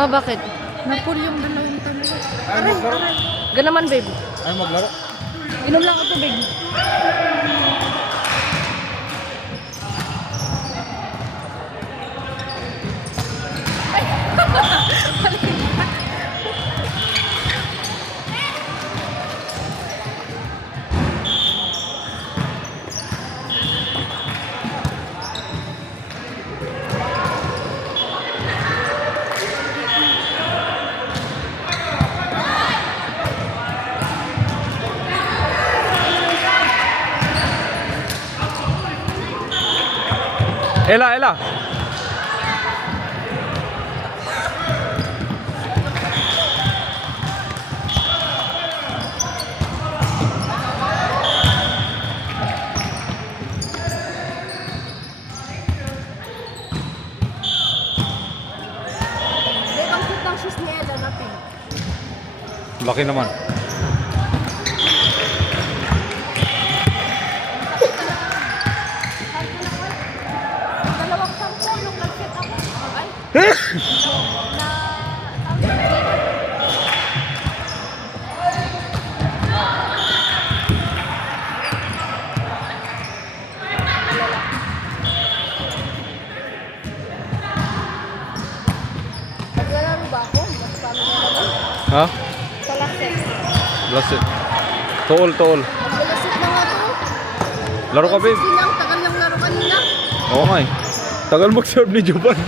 Ah, bakit? Napul yung dalawang tanong. Ay, maglaro. Ganaman, babe. Ay, maglaro. Inom lang ako, babe. Ela, Ela. Babe, ang cute ng shoes ni Ella na pink. Laki naman. Dalawang sampo nung nag-fit ako. Ay, naglalaro ba ako? Mas paano na naman? Ha? Sa laset. Lasit. Tool, tool. Maglasit na nga to. Laro ka, babe. Sinang tagal yung laro kanina. Oo nga eh. Tagal mag-serve ni Jovan.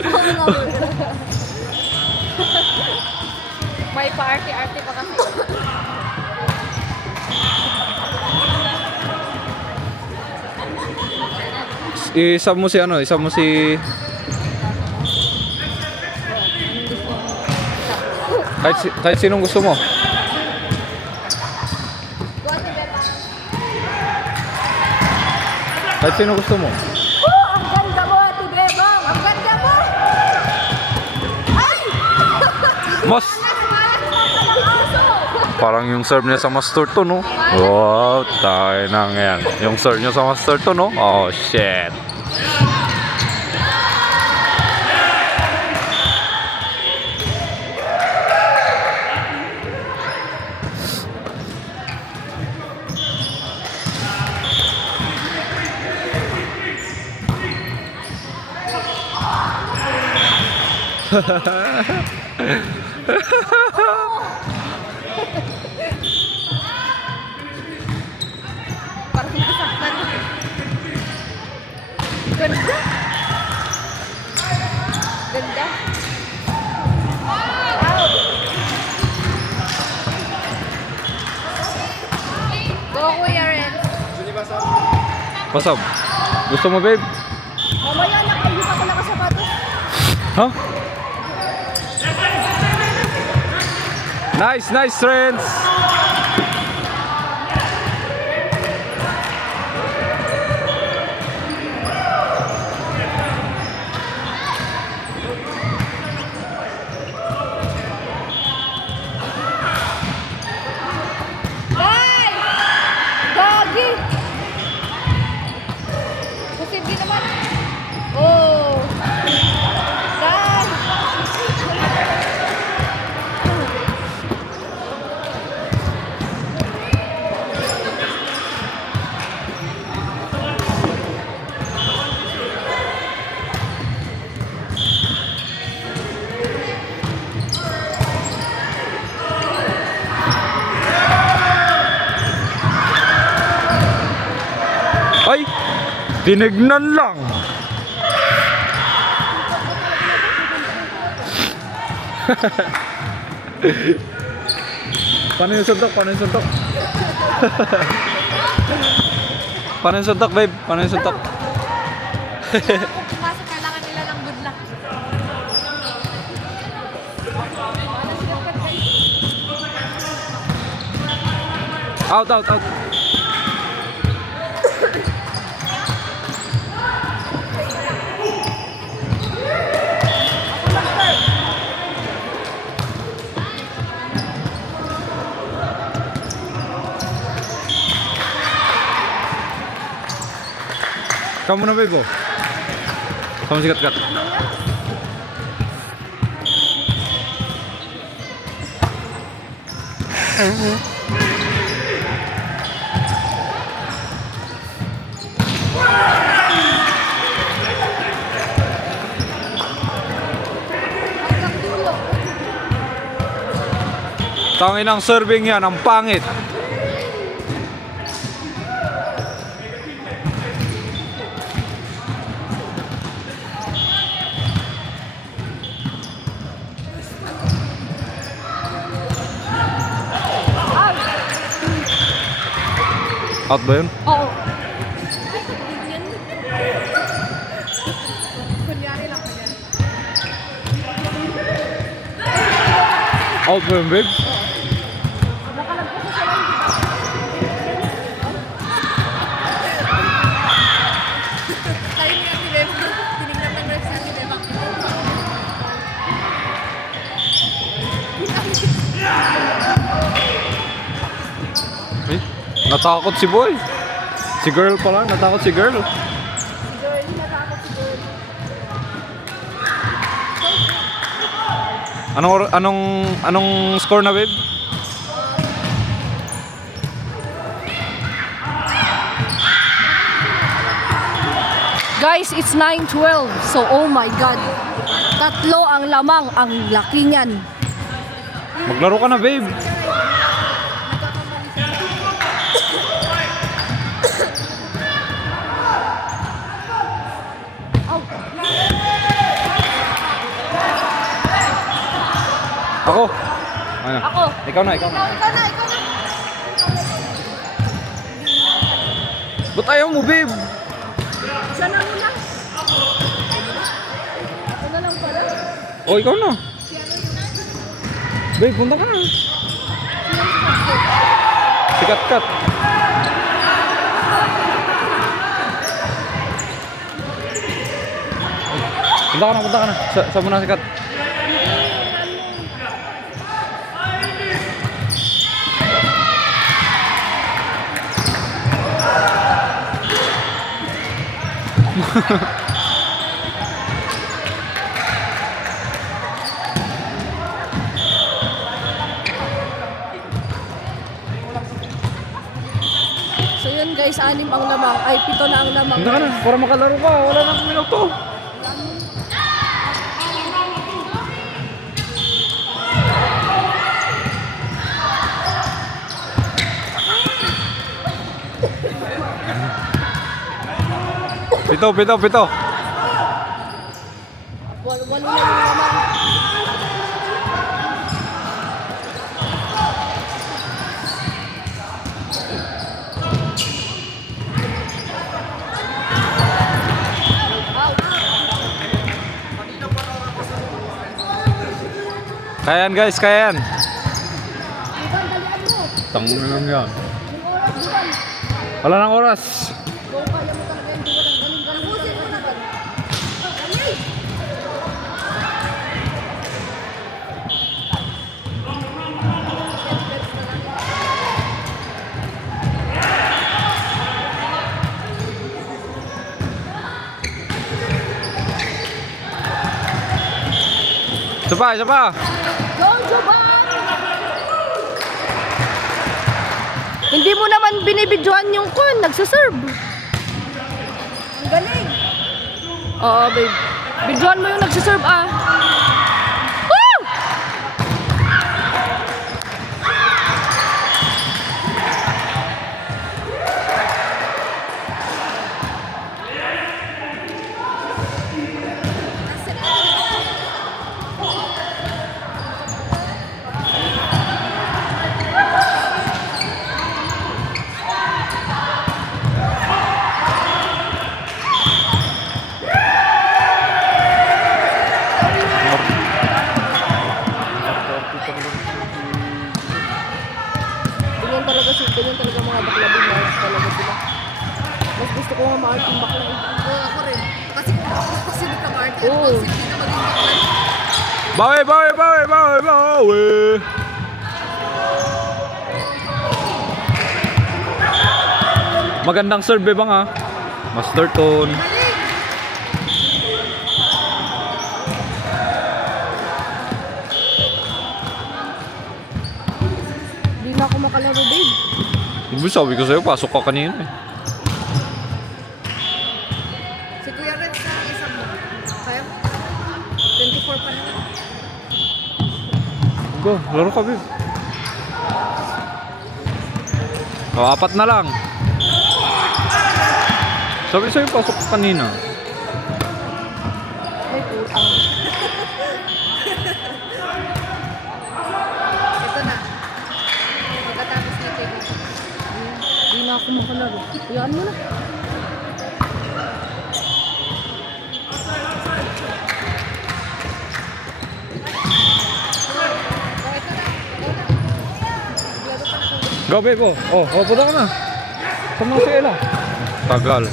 Oo nga. May pa-arte-arte pa kasi. Isab mo si ano, isab mo si... kahit sinong gusto mo. Kahit sino gusto mo. Ang ganda mo, Ate Bebang! Ang ganda mo! Ay! Mas... Parang yung serve niya sa master to, no? Wow, tayo na yan. Yung serve niya sa master to, no? Oh, shit. Parang nasaktan. Ganda! Ganda! Wow! Go, Kuya Ren. Pasab. Gusto mo, babe? Mamaya na, hindi pa ako nakasapatos. Ha? Nice, nice, friends! Ay! Gagi! Posible naman. Oh! Dan! Ay! Tinignan lang! Paano yung suntok? Paano yung suntok? Paano yung suntok, babe? Paano yung suntok? Kung pumasok, kailangan nila ng good luck. Out, out, out! Kamu na, babe, oh. Kamu sikat-sikat. Tangin ang serving yan, ang pangit. Out ba yun? Oo. Out ba yun, babe? Eh, natakot si boy. Si girl pala, natakot si girl. Anong score na, babe? Guys, it's 9:12. So, oh my God. Tatlo ang lamang. Ang laki niyan. Maglaro ka na, babe. Ako. Ano? Ako. Ikaw na, ikaw na. Ikaw na. Ba't ayaw mo, babe? Siya na muna. Ako na lang pala. O, ikaw na. Babe, punta ka na. Sikat-kat. Punta ka na. Sa muna sikat. So yun guys, 6 ang lamang. Ay, 7 na ang lamang. Punta ka na, para makalaro ka. Wala na kami to. Pito. Walo na yung lamang. Kayan guys, kayan. Ivan, dalian mo. Tangin na lang yan. Yung oras, Ivan. Wala nang oras. Kung kaya mo talaga yung Ivan, ang galing-galing. Pusin mo na, Ivan. Dali! Isa pa. Go, Jovan! Hindi mo naman binibidyoan yung kon, nagsaserve. Ang galing. Oo, babe. Bidyoan mo yung nagsaserve, ah. Woo! Ganyan talaga mga bakla din, maayos talaga sila. Mas gusto ko nga ma-arting bakla eh. Oo, ako rin. Kasi kung ako pasilip na Martin, Oo. pasilip na maging bakla. Bawi. Magandang serve bang ha? Master tone. Hindi Hindi sabi ko sa'yo, pasok ka kanina eh. Si Kuya Red sa isang mo. Kaya mo? 24 pa naman. Go, laro ka, babe. O, 4 na lang. Sabi sa'yo, pasok ka kanina. Ay, putang. Ito na. Pagkatapos na kayo. Hindi na ako makalaro. Hayaan mo na. Go, babe, oh. Oh, punta ka na. Sama si Ella. Tagal.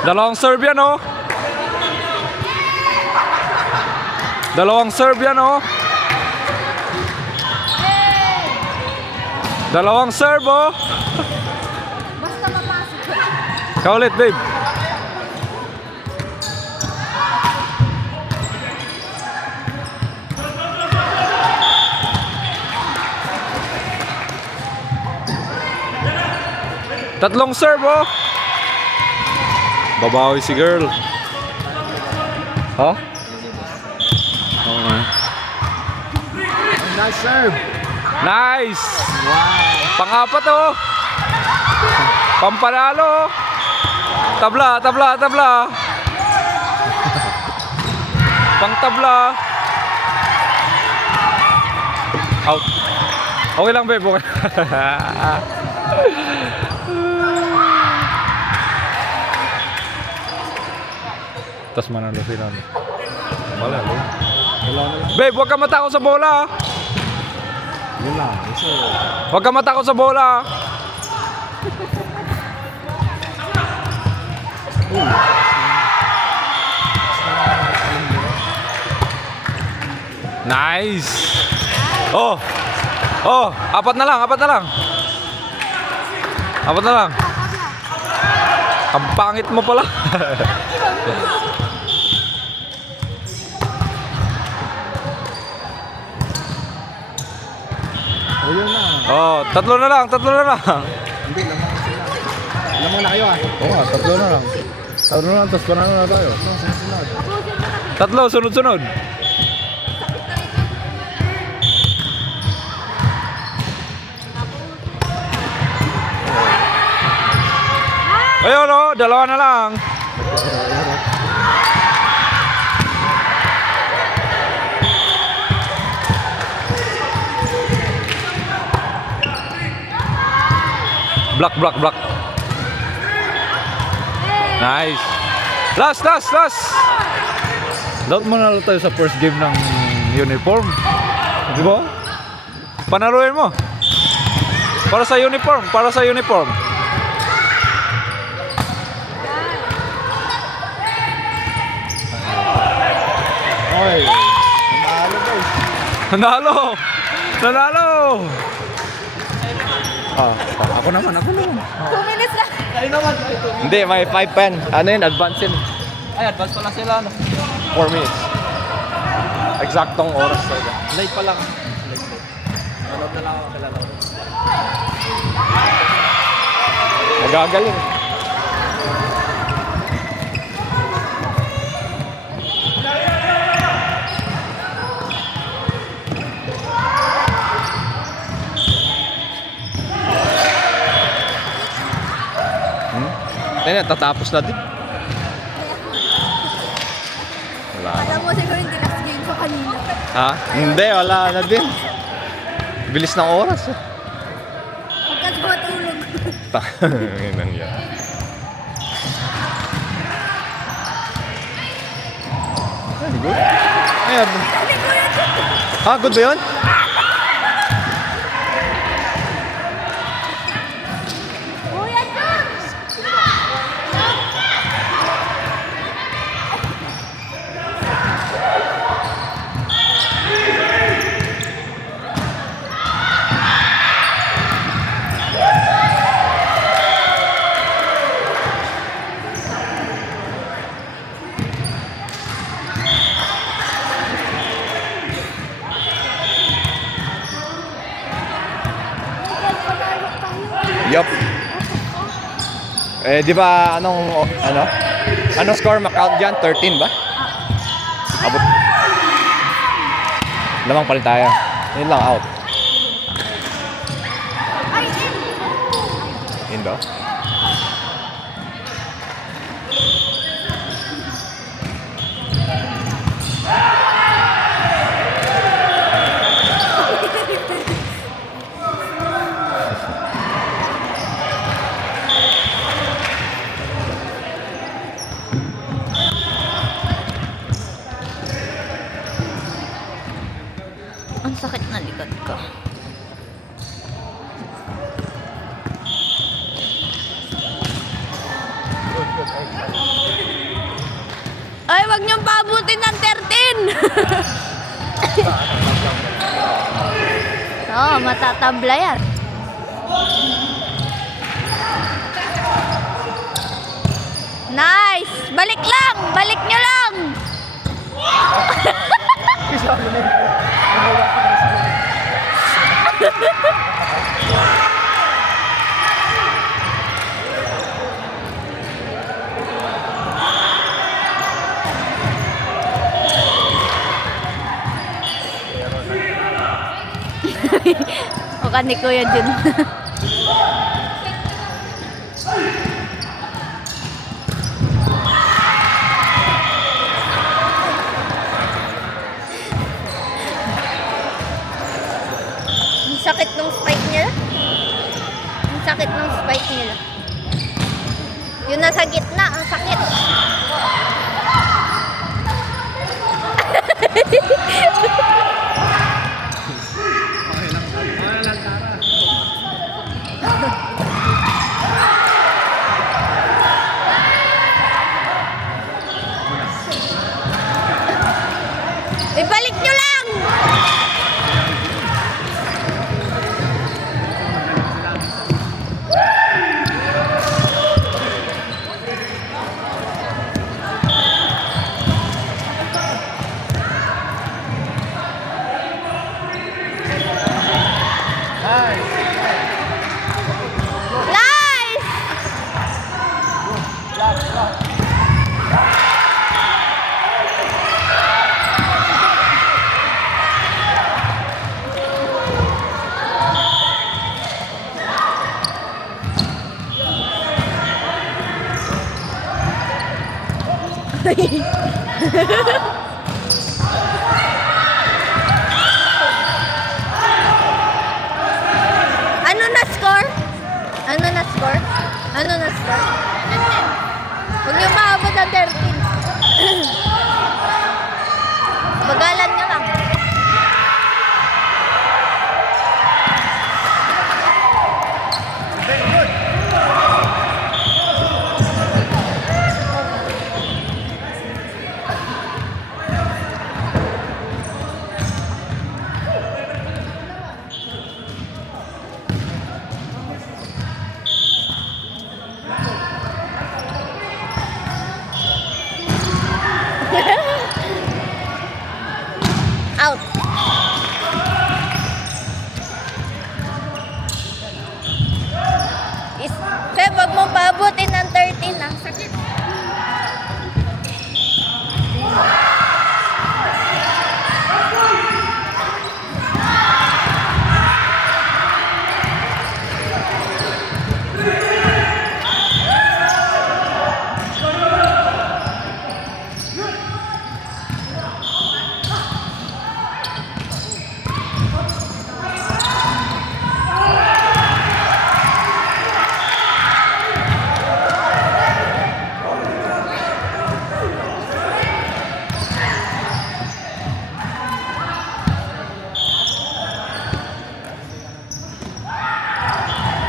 Dalawang serve yan, oh. Dalawang serve yan, oh. Dalawang serve, oh. Basta mapasok. Kaulit, babe. Tatlong serve, oh. Babawi si girl. Ha? Okay. Nice serve. Nice! Wow. Pang-apat, oh. Pampanalo, oh. Tabla, tabla, tabla. Pang-tabla. Out. Okay lang, babe. Okay. Tapos manalo sila. Wala, Wala na lang. babe, huwag ka matakot sa bola. Yun lang. Isa. Huwag ka matakot sa bola. Nice. Oh. Oh, 4 na lang, 4 na lang. 4 na lang. Ang pangit mo pala. O yun na. Oh, 3 na lang, 3 na lang. Hindi, lamang sila. Lamang na kayo ah. Oo nga, 3 na lang. 3 na lang, tapos panalo na tayo. Sunod. 3, sunod-sunod. Ayun, oh, 2 na lang. Block, block, block. Nice. Last, last, last. Dapat manalo tayo sa first game ng uniform. Di ba? Panaluin mo. Para sa uniform, para sa uniform. Oy. Nanalo guys. Nanalo! Nanalo! Ako naman, ako naman. 2 minutes lang. Hindi, may 5 pen. Ano yun? Advance yun. Ay, advance pala sila, no? 4 minutes. Eksaktong oras talaga. Late pa lang. Nanood na lang ako kilala ko. Magagaling. Ayun, tatapos na din. Wala na. Alam mo siguro hindi last game ko kanina. Ha? Hindi, wala na din. Bilis ng oras eh. Pagkat ko matulog. Yun ang yan. Ay, good. Ayan. Ha, good ba yun? Kuya John! Yup. Eh, di ba, Ano score ma-count dyan? 13 ba? Abot. Lamang pa rin tayo. Yun lang, out. Yun ba? Ang sakit na likod ko. Ay, wag niyong paabutin ng 13! Oo, matatabla yan. Nice! Balik lang! Balik niyo lang! O ka ni Kuya Jun. Ang sakit nung spike nila. Ang sakit nung spike nila. Yun nasa gitna, ang sakit. Ibalik nyo lang! Nice! Ano na score? Ano na score? Ano na score? Huwag niyo maabot ang 13.